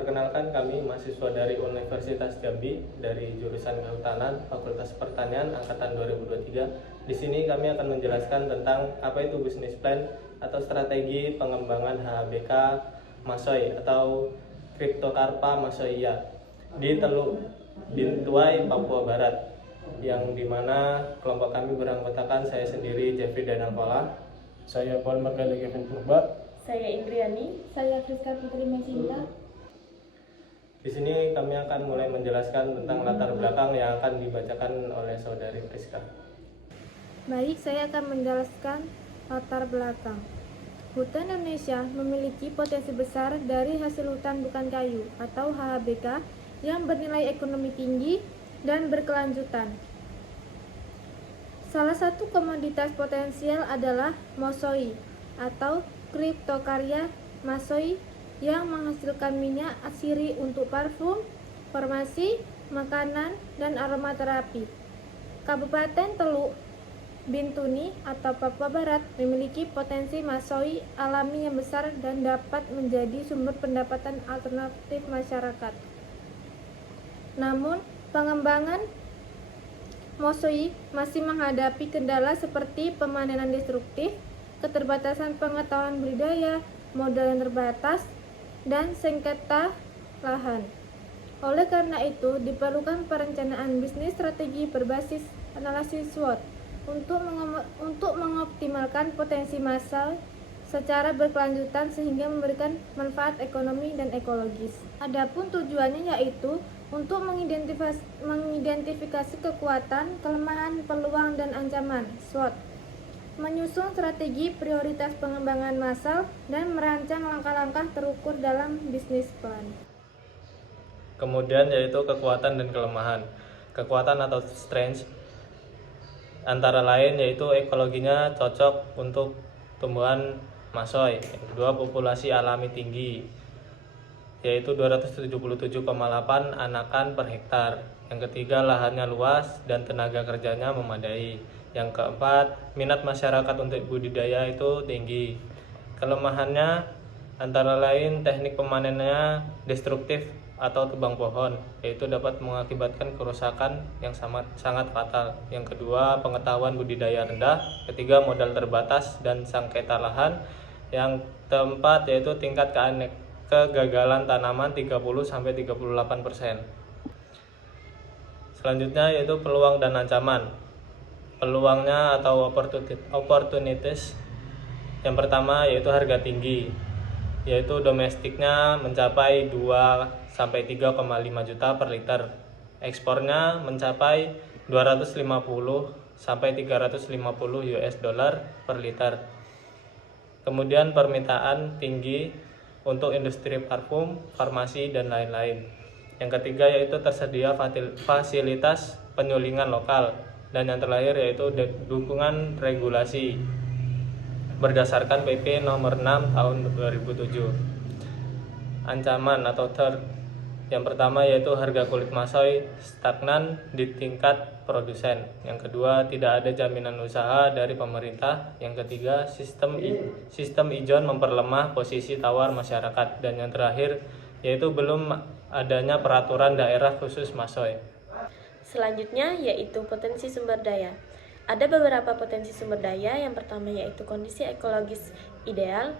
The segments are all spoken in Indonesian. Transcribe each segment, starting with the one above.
Perkenalkan, kami mahasiswa dari Universitas Jambi dari jurusan Kehutanan, Fakultas Pertanian angkatan 2023. Di sini kami akan menjelaskan tentang apa itu bisnis plan atau strategi pengembangan HHBK Masoi atau Cryptocarpa masoia di Teluk Bintuai, Papua Barat, yang dimana kelompok kami beranggotakan saya sendiri Jeffrey Danalpola, Saya Paul Margali Kevin Purba. Saya Indriani. Saya Friska Putri Mesinta. Di sini kami akan mulai menjelaskan tentang latar belakang yang akan dibacakan oleh saudari Friska. Baik, saya akan menjelaskan latar belakang. Hutan Indonesia memiliki potensi besar dari hasil hutan bukan kayu atau HHBK yang bernilai ekonomi tinggi dan berkelanjutan. Salah satu komoditas potensial adalah mosoi atau Cryptocarpa masoi yang menghasilkan minyak asiri untuk parfum, farmasi, makanan, dan aromaterapi. Kabupaten Teluk Bintuni atau Papua Barat memiliki potensi masoi alami yang besar dan dapat menjadi sumber pendapatan alternatif masyarakat. Namun, pengembangan mosoi masih menghadapi kendala seperti pemanenan destruktif, keterbatasan pengetahuan budidaya, modal yang terbatas, dan sengketa lahan. Oleh karena itu, diperlukan perencanaan bisnis strategi berbasis analisis SWOT untuk mengoptimalkan potensi masal secara berkelanjutan sehingga memberikan manfaat ekonomi dan ekologis. Adapun tujuannya yaitu untuk mengidentifikasi kekuatan, kelemahan, peluang, dan ancaman SWOT, menyusun strategi prioritas pengembangan massal, dan merancang langkah-langkah terukur dalam bisnis plan. Kemudian yaitu kekuatan dan kelemahan. Kekuatan atau strength antara lain yaitu ekologinya cocok untuk tumbuhan masoi. Yang kedua, populasi alami tinggi yaitu 277,8 anakan per hektar. Yang ketiga, lahannya luas dan tenaga kerjanya memadai. Yang keempat, minat masyarakat untuk budidaya itu tinggi. Kelemahannya antara lain teknik pemanennya destruktif atau tebang pohon, yaitu dapat mengakibatkan kerusakan yang sangat fatal. Yang kedua, pengetahuan budidaya rendah. Ketiga, modal terbatas dan sengketa lahan. Yang keempat yaitu tingkat kegagalan tanaman 30-38%. Selanjutnya yaitu peluang dan ancaman. Peluangnya atau opportunities. Yang pertama yaitu harga tinggi, yaitu domestiknya mencapai 2-3,5 juta per liter. Ekspornya mencapai 250-350 US dollar per liter. Kemudian permintaan tinggi untuk industri parfum, farmasi, dan lain-lain. Yang ketiga yaitu tersedia fasilitas penyulingan lokal. Dan yang terakhir yaitu dukungan regulasi berdasarkan PP nomor 6 tahun 2007. Ancaman atau threat. Yang pertama yaitu harga kulit masoi stagnan di tingkat produsen. Yang kedua, tidak ada jaminan usaha dari pemerintah. Yang ketiga, sistem ijon memperlemah posisi tawar masyarakat. Dan yang terakhir yaitu belum adanya peraturan daerah khusus masoi. Selanjutnya yaitu potensi sumber daya. Ada beberapa potensi sumber daya. Yang pertama yaitu kondisi ekologis ideal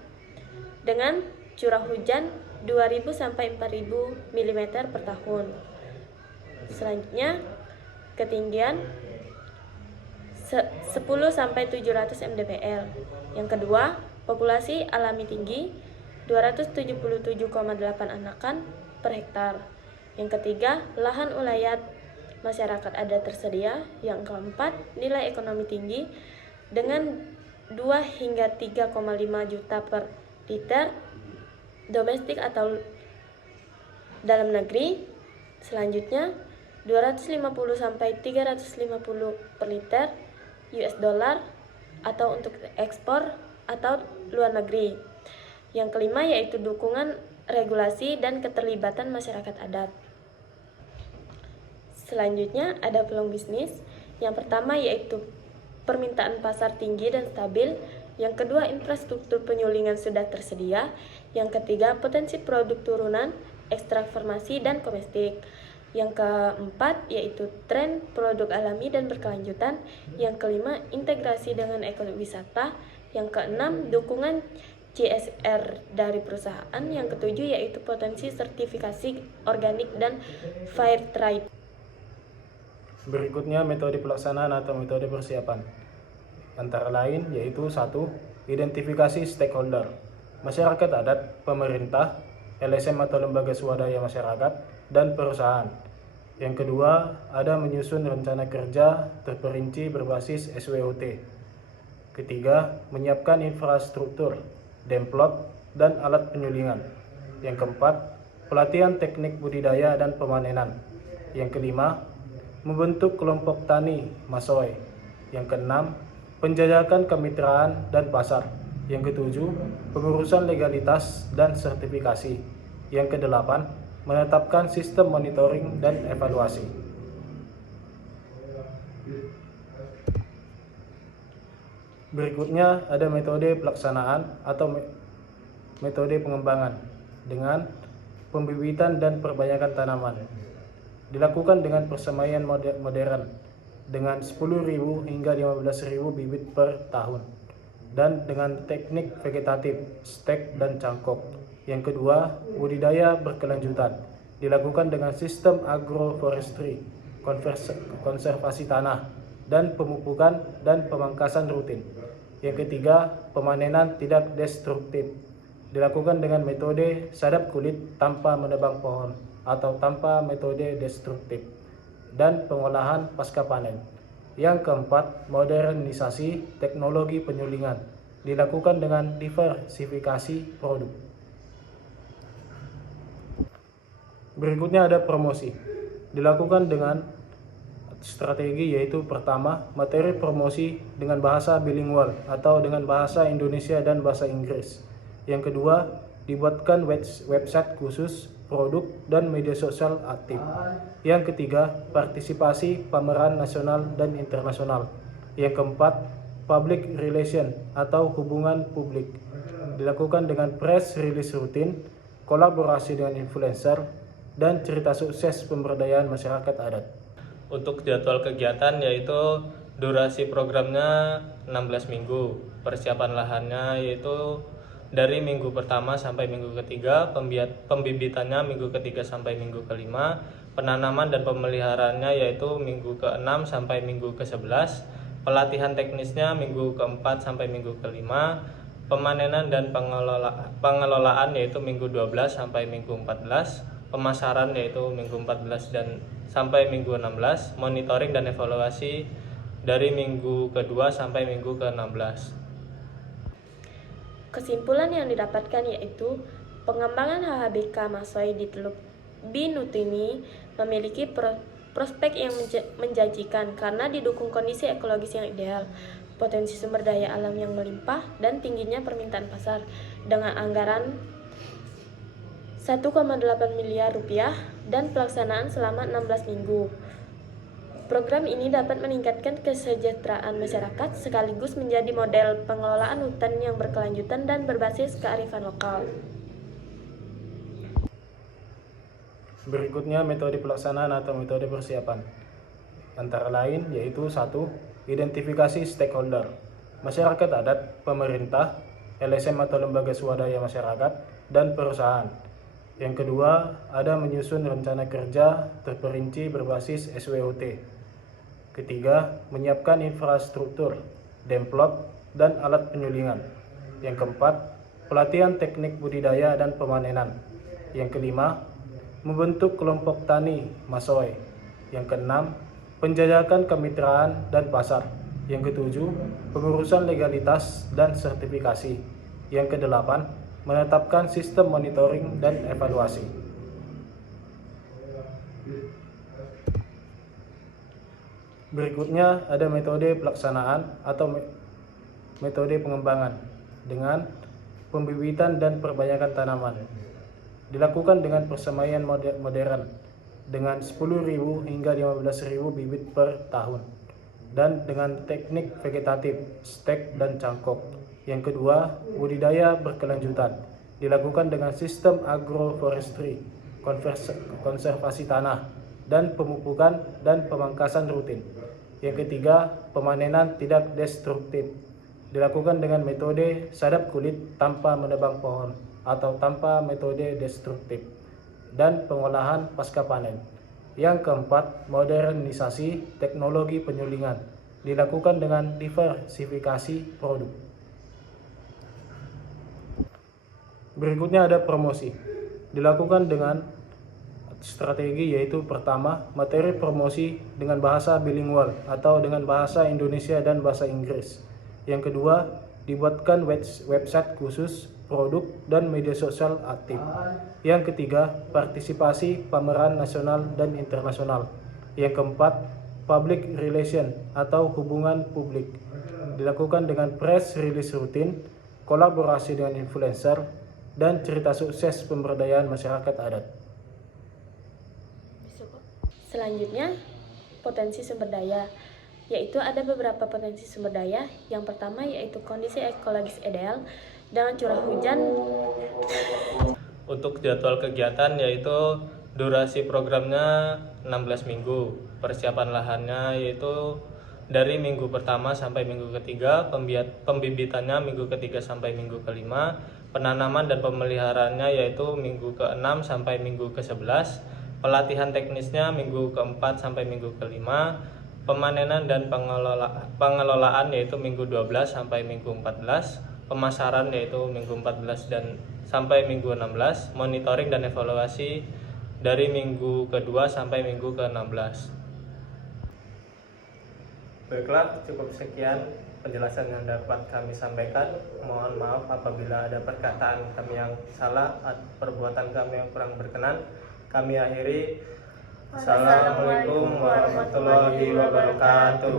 dengan curah hujan 2000 sampai 4000 mm per tahun. Selanjutnya ketinggian 10 sampai 700 mdpl. Yang kedua, populasi alami tinggi 277,8 anakan per hektar. Yang ketiga, lahan ulayat masyarakat adat tersedia. Yang keempat, nilai ekonomi tinggi dengan 2 hingga 3,5 juta per liter domestik atau dalam negeri. Selanjutnya 250 sampai 350 per liter US dollar atau untuk ekspor atau luar negeri. Yang kelima yaitu dukungan regulasi dan keterlibatan masyarakat adat. Selanjutnya ada peluang bisnis. Yang pertama yaitu permintaan pasar tinggi dan stabil. Yang kedua, infrastruktur penyulingan sudah tersedia. Yang ketiga, potensi produk turunan. ekstrak farmasi, dan komestik. Yang keempat yaitu tren produk alami dan berkelanjutan. Yang kelima, integrasi dengan ekowisata. Yang keenam, dukungan CSR dari perusahaan. Yang ketujuh yaitu potensi sertifikasi organik dan fair trade. Berikutnya metode pelaksanaan atau metode persiapan. Antara lain yaitu 1. Identifikasi stakeholder, masyarakat adat, pemerintah, LSM atau lembaga swadaya masyarakat, dan perusahaan. Yang kedua, ada menyusun rencana kerja terperinci berbasis SWOT. Ketiga, menyiapkan infrastruktur, demplot, dan alat penyulingan. Yang keempat, pelatihan teknik budidaya dan pemanenan. Yang kelima, membentuk kelompok tani Masoy. Yang keenam, penjajakan kemitraan dan pasar. Yang ketujuh, pengurusan legalitas dan sertifikasi. Yang kedelapan, menetapkan sistem monitoring dan evaluasi. Berikutnya ada metode pelaksanaan atau metode pengembangan dengan pembibitan dan perbanyakan tanaman. Dilakukan dengan persemaian modern dengan 10.000 hingga 15.000 bibit per tahun dan dengan teknik vegetatif, stek dan cangkok. Yang kedua, budidaya berkelanjutan. Dilakukan dengan sistem agroforestry, konservasi tanah, dan pemupukan dan pemangkasan rutin. Yang ketiga, pemanenan tidak destruktif. Dilakukan dengan metode sadap kulit tanpa menebang pohon atau tanpa metode destruktif, dan pengolahan pasca panen. Yang keempat, modernisasi teknologi penyulingan. Dilakukan dengan diversifikasi produk. Berikutnya ada promosi. Dilakukan dengan strategi yaitu pertama, materi promosi dengan bahasa bilingual atau dengan bahasa Indonesia dan bahasa Inggris. Yang kedua, dibuatkan website khusus produk dan media sosial aktif. Yang ketiga, partisipasi pameran nasional dan internasional. Yang keempat, public relation atau hubungan publik. Dilakukan dengan press release rutin, kolaborasi dengan influencer, dan cerita sukses pemberdayaan masyarakat adat. Untuk jadwal kegiatan yaitu durasi programnya 16 minggu, persiapan lahannya yaitu dari minggu pertama sampai minggu ketiga, pembibitannya minggu ketiga sampai minggu kelima, penanaman dan pemeliharaannya yaitu minggu ke-6 sampai minggu ke-11, pelatihan teknisnya minggu ke-4 sampai minggu ke-5, pemanenan dan pengelolaan yaitu minggu 12 sampai minggu 14, pemasaran yaitu minggu 14 dan sampai minggu 16, monitoring dan evaluasi dari minggu ke-2 sampai minggu ke-16. Kesimpulan yang didapatkan yaitu pengembangan HHBK Masoy di Teluk Binutini memiliki prospek yang menjanjikan karena didukung kondisi ekologis yang ideal, potensi sumber daya alam yang melimpah, dan tingginya permintaan pasar. Dengan anggaran 1,8 miliar rupiah dan pelaksanaan selama 16 minggu. Program ini dapat meningkatkan kesejahteraan masyarakat sekaligus menjadi model pengelolaan hutan yang berkelanjutan dan berbasis kearifan lokal. Berikutnya metode pelaksanaan atau metode persiapan. Antara lain yaitu 1. Identifikasi stakeholder, masyarakat adat, pemerintah, LSM atau lembaga swadaya masyarakat, dan perusahaan. Yang kedua, ada menyusun rencana kerja terperinci berbasis SWOT. Ketiga, menyiapkan infrastruktur, demplot, dan alat penyulingan. Yang keempat, pelatihan teknik budidaya dan pemanenan. Yang kelima, membentuk kelompok tani Masoy. Yang keenam, penjajakan kemitraan dan pasar. Yang ketujuh, pengurusan legalitas dan sertifikasi. Yang kedelapan, menetapkan sistem monitoring dan evaluasi. Berikutnya ada metode pelaksanaan atau metode pengembangan dengan pembibitan dan perbanyakan tanaman. Dilakukan dengan persemaian modern dengan 10.000 hingga 15.000 bibit per tahun dan dengan teknik vegetatif, stek dan cangkok. Yang kedua, budidaya berkelanjutan. Dilakukan dengan sistem agroforestry, konservasi tanah, dan pemupukan dan pemangkasan rutin. Yang ketiga, pemanenan tidak destruktif, dilakukan dengan metode sadap kulit tanpa menebang pohon atau tanpa metode destruktif, dan pengolahan pasca panen. Yang keempat, modernisasi teknologi penyulingan, dilakukan dengan diversifikasi produk. Berikutnya ada promosi, dilakukan dengan strategi, yaitu pertama, materi promosi dengan bahasa bilingual atau dengan bahasa Indonesia dan bahasa Inggris. Yang kedua, dibuatkan website khusus produk dan media sosial aktif. Yang ketiga, partisipasi pameran nasional dan internasional. Yang keempat, public relation atau hubungan publik, dilakukan dengan press release rutin, kolaborasi dengan influencer, dan cerita sukses pemberdayaan masyarakat adat. Selanjutnya, potensi sumber daya, yaitu ada beberapa potensi sumber daya. Yang pertama yaitu kondisi ekologis ideal dengan curah hujan. Untuk jadwal kegiatan yaitu durasi programnya 16 minggu, persiapan lahannya yaitu dari minggu pertama sampai minggu ketiga, pembibitannya minggu ketiga sampai minggu kelima, penanaman dan pemeliharaannya yaitu minggu ke-6 sampai minggu ke-11, pelatihan teknisnya minggu ke-4 sampai minggu ke-5, pemanenan dan pengelolaan yaitu minggu 12 sampai minggu 14, pemasaran yaitu minggu 14 dan sampai minggu 16, monitoring dan evaluasi dari minggu ke-2 sampai minggu ke-16. Baiklah, cukup sekian penjelasan yang dapat kami sampaikan. Mohon maaf apabila ada perkataan kami yang salah atau perbuatan kami yang kurang berkenan. Kami akhiri. Assalamualaikum warahmatullahi wabarakatuh.